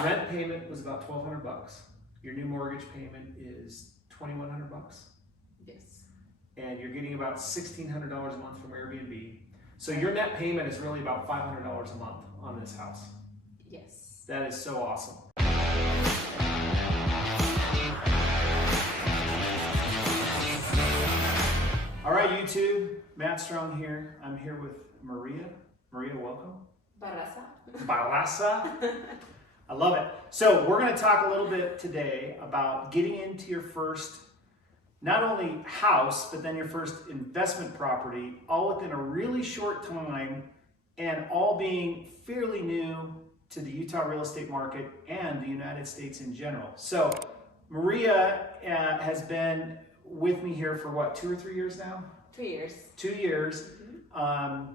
Rent payment was about $1,200. Your new mortgage payment is $2,100. Yes. And you're getting about $1,600 a month from Airbnb. So your net payment is really about $500 a month on this house. Yes. That is so awesome. All right, YouTube, Matt Strong here. I'm here with Maria. Maria, welcome. Barraza. I love it. So we're going to talk a little bit today about getting into your first, not only house, but then your first investment property, all within a really short time, and all being fairly new to the Utah real estate market and the United States in general. So Maria has been with me here for what, 2 or 3 years now? 2 years. 2 years. Mm-hmm.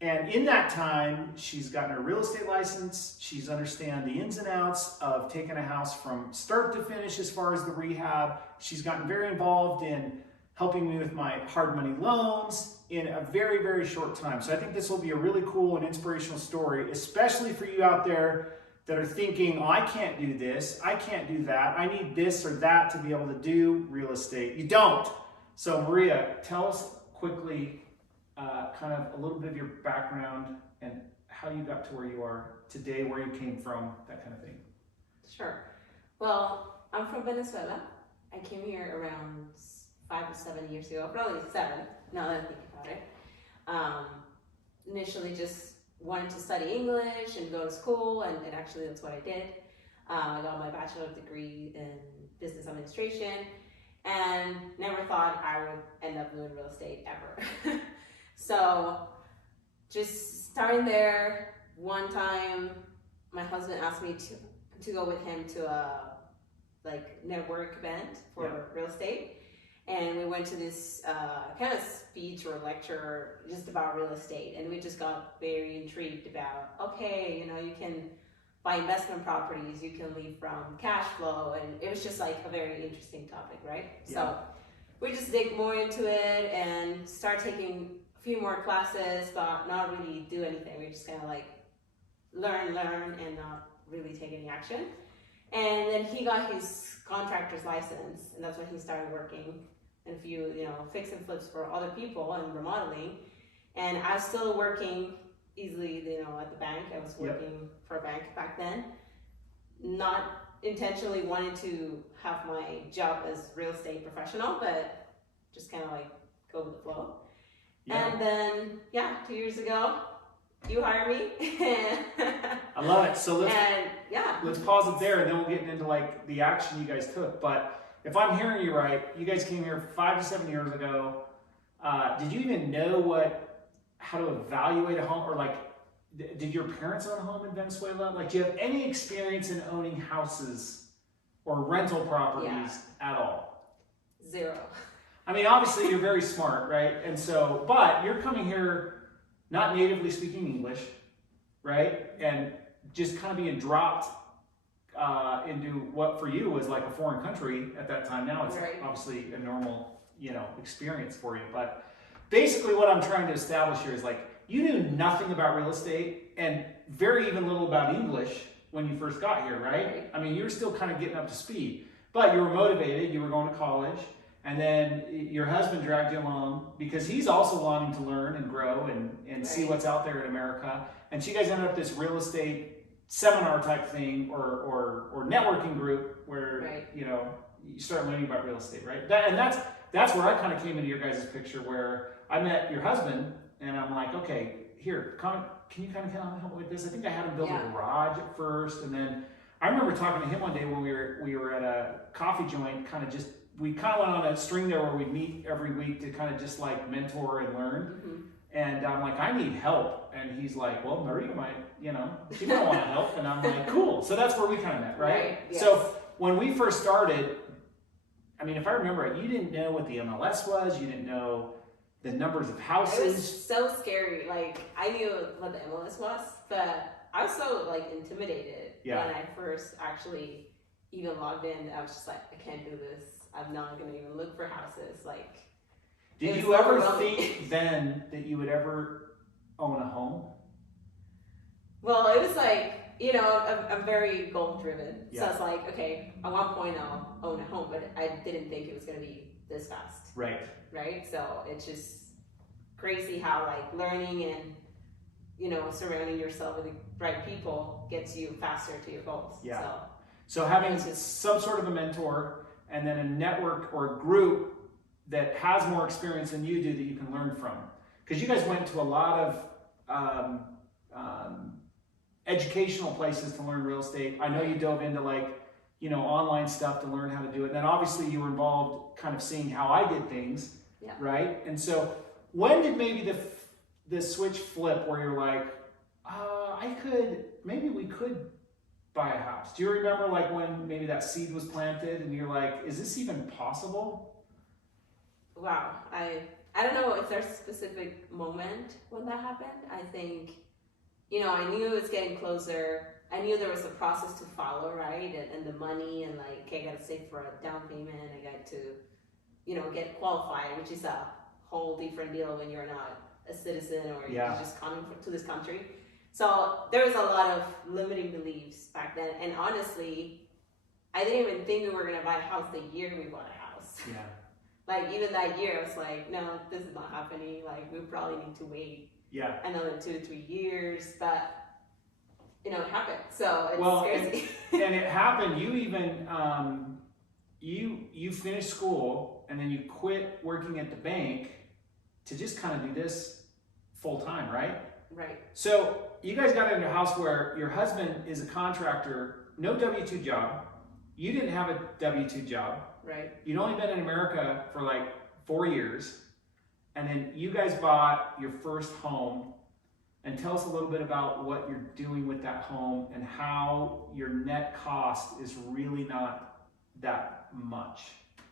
And in that time, she's gotten her real estate license. She's understand the ins and outs of taking a house from start to finish as far as the rehab. She's gotten very involved in helping me with my hard money loans in a very, very short time. So I think this will be a really cool and inspirational story, especially for you out there that are thinking, oh, I can't do this, I can't do that, I need this or that to be able to do real estate. You don't. So Maria, tell us quickly kind of a little bit of your background and how you got to where you are today, where you came from, that kind of thing. Sure. Well, I'm from Venezuela. I came here around 5 to 7 years ago, probably 7, now that I think about it. Initially just wanted to study English and go to school, and actually that's what I did. I got my bachelor's degree in business administration and never thought I would end up doing real estate ever. So just starting there, one time my husband asked me to go with him to a network event for real estate. And we went to this kind of speech or lecture just about real estate. And we just got very intrigued about, okay, you can buy investment properties, you can leave from cash flow. And it was just like a very interesting topic, right? Yeah. So we just dig more into it and start taking a few more classes, but not really do anything. We just kind of like learn and not really take any action. And then he got his contractor's license, and that's when he started working in a few, fix and flips for other people and remodeling. And I was still working easily, at the bank. I was working for a bank back then. Not intentionally wanting to have my job as real estate professional, but just kind of like go with the flow. Yeah. And then, 2 years ago, you hired me. I love it. So let's pause it there, and then we'll get into like the action you guys took. But if I'm hearing you right, you guys came here 5 to 7 years ago. Did you even know how to evaluate a home, or did your parents own a home in Venezuela? Do you have any experience in owning houses or rental properties at all? Zero. I mean, obviously you're very smart, right? And so, but you're coming here not natively speaking English, right? And just kind of being dropped into what for you was like a foreign country at that time. Now it's obviously a normal, experience for you. But basically what I'm trying to establish here is you knew nothing about real estate and very even little about English when you first got here, right? I mean, you were still kind of getting up to speed, but you were motivated, you were going to college, and then your husband dragged you along because he's also wanting to learn and grow and see what's out there in America. And so you guys ended up this real estate seminar type thing or networking group where you start learning about real estate, right? That's where I kind of came into your guys' picture, where I met your husband and I'm like, okay, here, can you kind of help with this? I think I had him build a garage at first, and then I remember talking to him one day when we were at a coffee joint, we kind of went on a string there where we'd meet every week to kind of just mentor and learn. Mm-hmm. And I'm like, I need help. And he's like, well, Maria might, she might want to help. And I'm like, cool. So that's where we kind of met, right? Yes. So when we first started, I mean, if I remember it, you didn't know what the MLS was. You didn't know the numbers of houses. It was so scary. I knew what the MLS was, but I was so intimidated when I first actually even logged in. I was just like, I can't do this. I'm not going to even look for houses. Did you ever think then that you would ever own a home? Well, it was you know, I'm very goal driven. So Yeah. it's like, okay, at one point I'll own a home, but I didn't think it was going to be this fast. Right. Right. So it's just crazy how like learning and, you know, surrounding yourself with the right people gets you faster to your goals. Yeah. So So having some sort of a mentor and then a network or a group that has more experience than you do that you can learn from. Because you guys went to a lot of educational places to learn real estate. I know you dove into like, you know, online stuff to learn how to do it. And then obviously you were involved kind of seeing how I did things, yeah. right? And so when did maybe the switch flip where you're like, maybe we could buy a house? Do you remember like when maybe that seed was planted and you're like, is this even possible? Wow. I don't know if there's a specific moment when that happened. I think, you know, I knew it was getting closer. I knew there was a process to follow, right? And the money and like, okay, I got to save for a down payment. I got to, you know, get qualified, which is a whole different deal when you're not a citizen or you're just coming to this country. So there was a lot of limiting beliefs back then. And honestly, I didn't even think we were going to buy a house the year we bought a house. Yeah. Like even that year, I was like, no, this is not happening. Like we probably need to wait another 2 to 3 years. But, you know, it happened. So it's crazy. And it happened. You even, you finished school and then you quit working at the bank to just kind of do this full time, right? Right. So you guys got into a house where your husband is a contractor, no W-2 job. You didn't have a W-2 job. Right. You'd only been in America for like 4 years. And then you guys bought your first home. And tell us a little bit about what you're doing with that home and how your net cost is really not that much.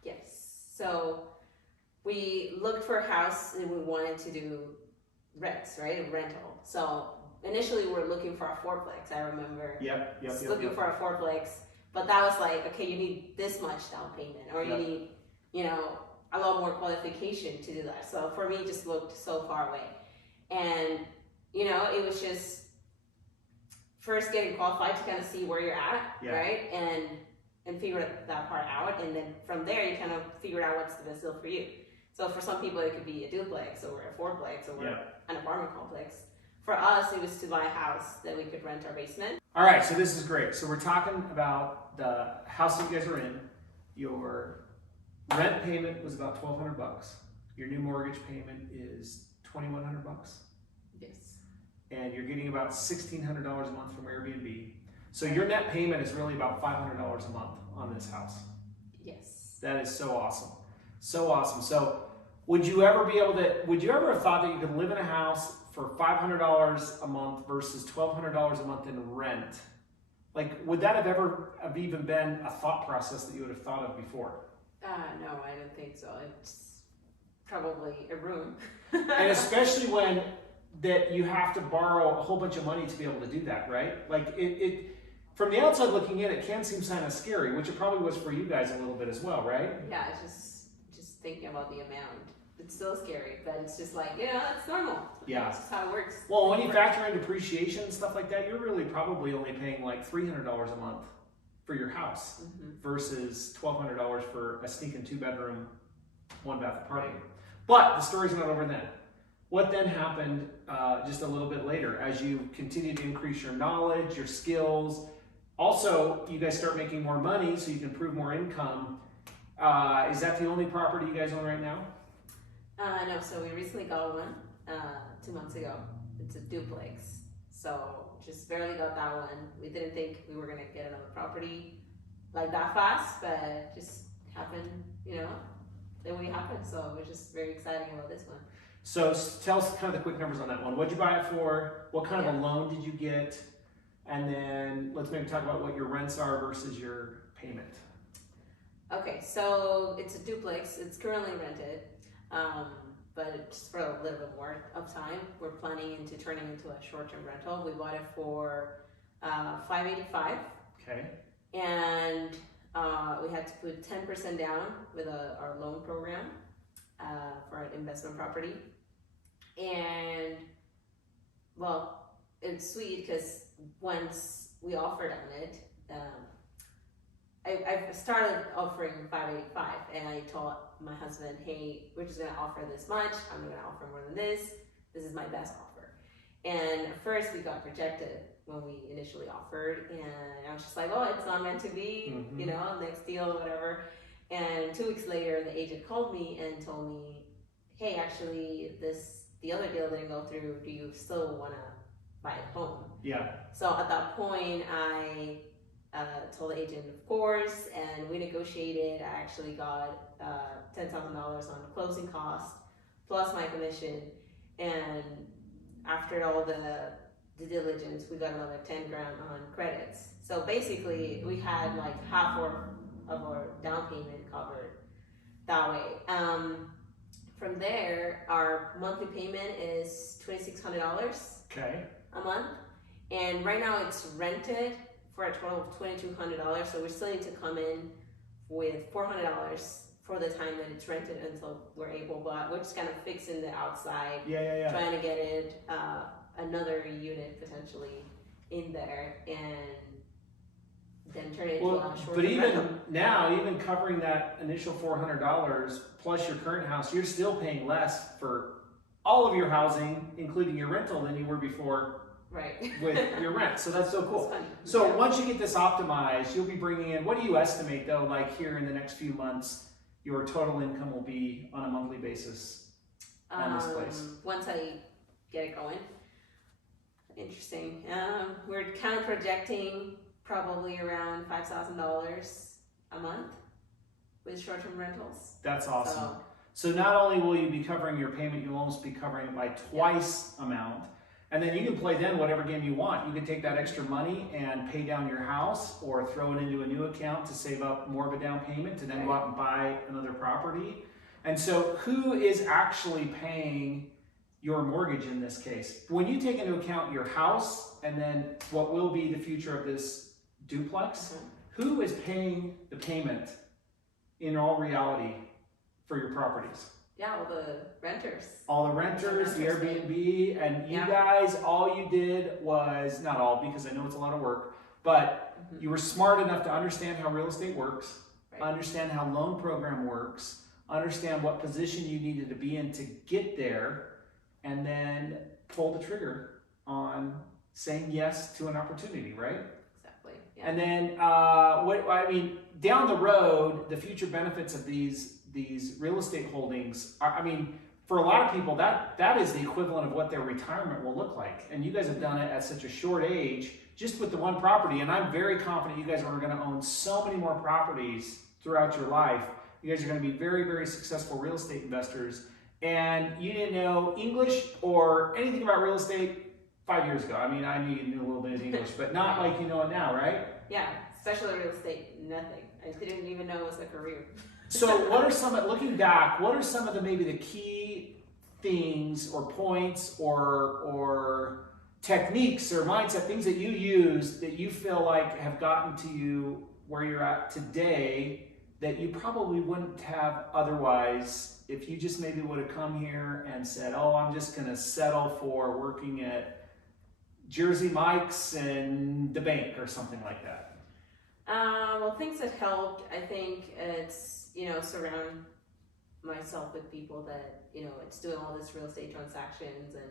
Yes. So we looked for a house and we wanted to do rents, right? A rental. So initially we're looking for a fourplex. I remember looking for a fourplex, but that was like, okay, you need this much down payment or you need, you know, a lot more qualification to do that. So for me, it just looked so far away. And, you know, it was just first getting qualified to kind of see where you're at, right? And figure that part out. And then from there, you kind of figure out what's the best deal for you. So for some people, it could be a duplex or a fourplex or an apartment complex. For us, it was to buy a house that we could rent our basement. All right, so this is great. So we're talking about the house that you guys are in. Your rent payment was about $1,200. Your new mortgage payment is $2,100. Yes. And you're getting about $1,600 a month from Airbnb. So your net payment is really about $500 a month on this house. Yes. That is so awesome. So awesome. So would you ever have thought that you could live in a house for $500 a month versus $1,200 a month in rent? Like, would that have even been a thought process that you would have thought of before? No, I don't think so. It's probably a room. And especially when that you have to borrow a whole bunch of money to be able to do that, right? Like it from the outside looking in, it can seem kind of scary, which it probably was for you guys a little bit as well, right? Yeah, it's just thinking about the amount. It's still scary, but it's just like, you know, it's normal. Yeah. It's just how it works. Well, when you factor in depreciation and stuff like that, you're really probably only paying like $300 a month for your house versus $1,200 for a stinking 2-bedroom, 1-bath apartment. Right. But the story's not over then. What then happened just a little bit later as you continue to increase your knowledge, your skills? Also, you guys start making more money so you can prove more income. Is that the only property you guys own right now? No, so we recently got one 2 months ago. It's a duplex. So just barely got that one. We didn't think we were going to get another property like that fast, but it just happened, you know, the way it happened. So we're just very excited about this one. So tell us kind of the quick numbers on that one. What'd you buy it for? What kind of a loan did you get? And then let's maybe talk about what your rents are versus your payment. Okay, so it's a duplex. It's currently rented, but it's for a little bit more of time. We're planning into turning into a short-term rental. We bought it for $585. Okay. And we had to put 10% down with our loan program for an investment property. And well, it's sweet because once we offered on it. I started offering $585, and I told my husband, hey, we're just gonna offer this much. I'm not gonna offer more than this. This is my best offer. And at first we got rejected when we initially offered, and I was just like, oh, it's not meant to be, you know, next deal or whatever. And 2 weeks later, the agent called me and told me, hey, actually, the other deal didn't go through. Do you still wanna buy a home? Yeah. So at that point, I told the agent, of course, and we negotiated. I actually got $10,000 on closing costs plus my commission, and after all the diligence, we got another 10 grand on credits. So basically, we had like half of our down payment covered that way. From there, our monthly payment is $2,600 Okay. a month, and right now it's rented for a total of $2,200. So we still need to come in with $400 for the time that it's rented until we're able. But we're just kind of fixing the outside, trying to get it another unit potentially in there, and then turn it into a short-term but even rental. now, even covering that initial $400 plus your current house, you're still paying less for all of your housing, including your rental, than you were before. Right. With your rent. So that's so cool. Funny. So once you get this optimized, you'll be bringing in, what do you estimate though, like here in the next few months, your total income will be on a monthly basis on this place? Once I get it going. Interesting. We're kind of projecting probably around $5,000 a month with short-term rentals. That's awesome. So not only will you be covering your payment, you'll almost be covering it by twice amount. And then you can play then whatever game you want. You can take that extra money and pay down your house, or throw it into a new account to save up more of a down payment to then go out and buy another property. And so who is actually paying your mortgage in this case? When you take into account your house and then what will be the future of this duplex, who is paying the payment in all reality for your properties? Yeah, all the renters. All the renters, the Airbnb, and you guys, all you did was, not all, because I know it's a lot of work, but you were smart enough to understand how real estate works, understand how loan program works, understand what position you needed to be in to get there, and then pull the trigger on saying yes to an opportunity, right? Exactly. Yeah. And then, down the road, the future benefits of these real estate holdings are, for a lot of people, that is the equivalent of what their retirement will look like. And you guys have done it at such a short age, just with the one property. And I'm very confident you guys are going to own so many more properties throughout your life. You guys are going to be very, very successful real estate investors. And you didn't know English or anything about real estate 5 years ago. I knew you knew a little bit of English, but not like you know it now, right? Yeah, especially real estate, nothing. I didn't even know it was a career. So looking back, what are some of the key things or points or techniques or mindset, things that you use that you feel like have gotten to you where you're at today that you probably wouldn't have otherwise if you just maybe would have come here and said, oh, I'm just going to settle for working at Jersey Mike's and the bank or something like that? Well, things that helped, I think it's, surround myself with people that, it's doing all this real estate transactions, and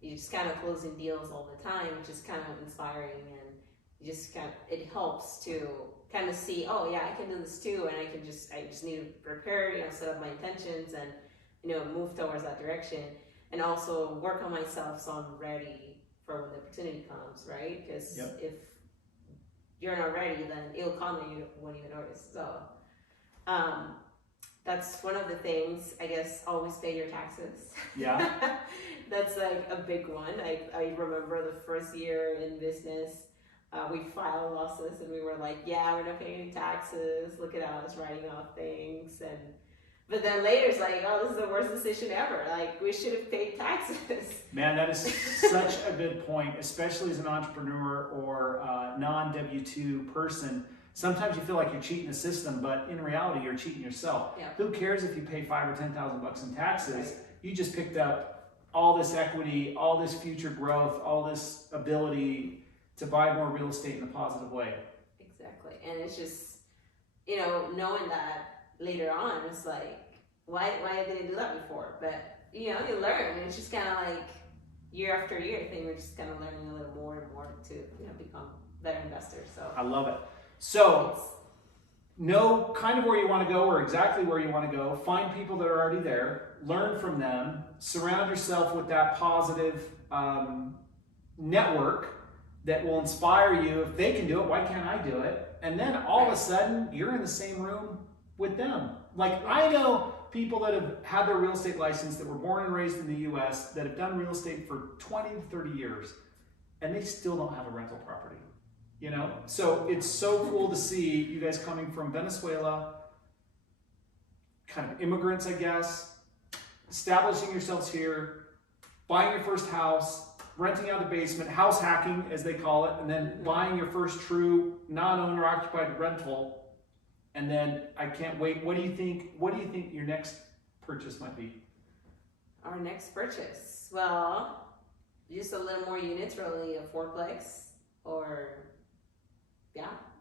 you just kind of closing deals all the time, which is kind of inspiring, and you just it helps to kind of see, oh yeah, I can do this too, and I just need to prepare, set up my intentions and, move towards that direction, and also work on myself so I'm ready for when the opportunity comes, right? Because if you're not ready, then it'll come and you won't even notice. So that's one of the things, I guess. Always pay your taxes. Yeah. That's like a big one. I remember the first year in business, we filed losses and we were like, yeah, we're not paying any taxes. Look at us writing off things. But then later it's like, oh, this is the worst decision ever. Like, we should have paid taxes. Man, that is such a good point, especially as an entrepreneur or non-W-2 person. Sometimes you feel like you're cheating the system, but in reality, you're cheating yourself. Yeah. Who cares if you pay $5,000 or $10,000 in taxes? Right. You just picked up all this equity, all this future growth, all this ability to buy more real estate in a positive way. Exactly. And it's just, knowing that later on, it's like, why didn't I do that before? But, you learn. And it's just kind of like year after year thing. We're just kind of learning a little more and more to, become better investors. So I love it. So know kind of where you want to go or exactly where you want to go. Find people that are already there. Learn from them. Surround yourself with that positive network that will inspire you. If they can do it, why can't I do it? And then all of a sudden, you're in the same room with them. Like, I know people that have had their real estate license that were born and raised in the U.S. that have done real estate for 20 to 30 years, and they still don't have a rental property. So it's so cool to see you guys coming from Venezuela, kind of immigrants, I guess, establishing yourselves here, buying your first house, renting out the basement, house hacking as they call it, and then buying your first true non-owner occupied rental. And then I can't wait. What do you think your next purchase might be? Our next purchase, well, just a little more units, really, a fourplex, or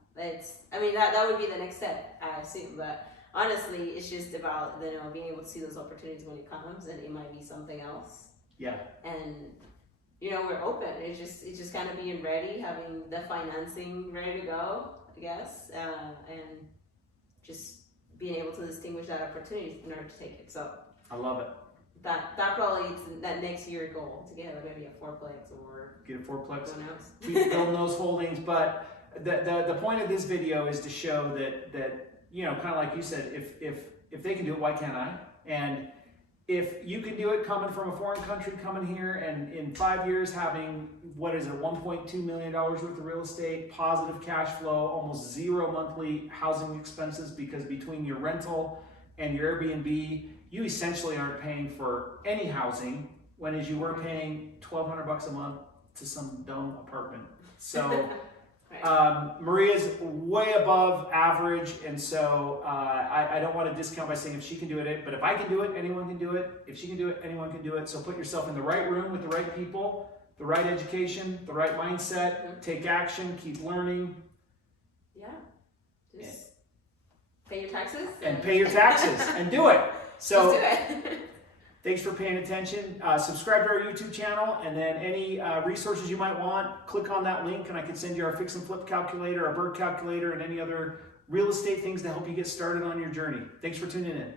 that would be the next step, I assume. But honestly, it's just about being able to see those opportunities when it comes, and it might be something else. Yeah. And we're open. It's just kind of being ready, having the financing ready to go, I guess, and just being able to distinguish that opportunity in order to take it. So I love it. That probably is that next year goal, to get maybe a fourplex or get a fourplex. else. Keep building those holdings. But the point of this video is to show that kind of like you said, if they can do it, why can't I? And if you can do it coming from a foreign country, coming here and in 5 years having, $1.2 million worth of real estate, positive cash flow, almost zero monthly housing expenses, because between your rental and your Airbnb, you essentially aren't paying for any housing, when as you were paying $1,200 a month to some dumb apartment. So Maria's way above average, and so I don't want to discount by saying if she can do it, but if I can do it, anyone can do it. If she can do it, anyone can do it. So put yourself in the right room with the right people, the right education, the right mindset, take action, keep learning. Yeah. Just pay your taxes. And pay your taxes and do it. So just do it. Thanks for paying attention. Subscribe to our YouTube channel, and then any resources you might want, click on that link and I can send you our fix and flip calculator, our bird calculator, and any other real estate things to help you get started on your journey. Thanks for tuning in.